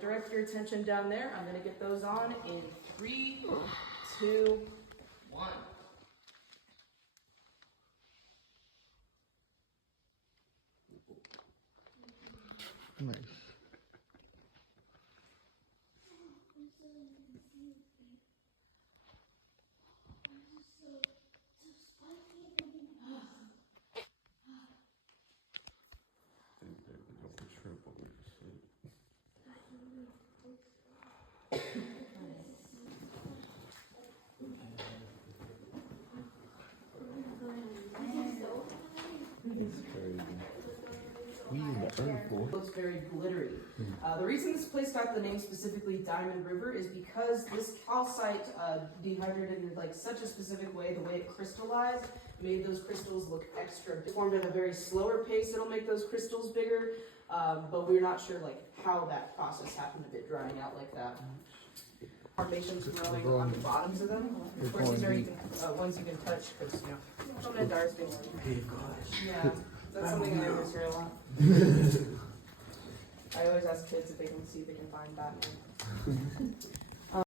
Direct your attention down there. I'm going to get those on in 3, 2, 1. Nice. It looks very glittery. The reason this place got the name specifically Diamond River is because this calcite dehydrated in like such a specific way, the way it crystallized made those crystals look extra big. Formed at a very slower pace, it'll make those crystals bigger, but we're not sure like how that process happened of it drying out like that. Formations growing on the bottoms of them. Of course, these are ones you can touch because, you know, some of ours yeah, that's something I always hear a lot. I always ask kids if they can see if they can find Batman.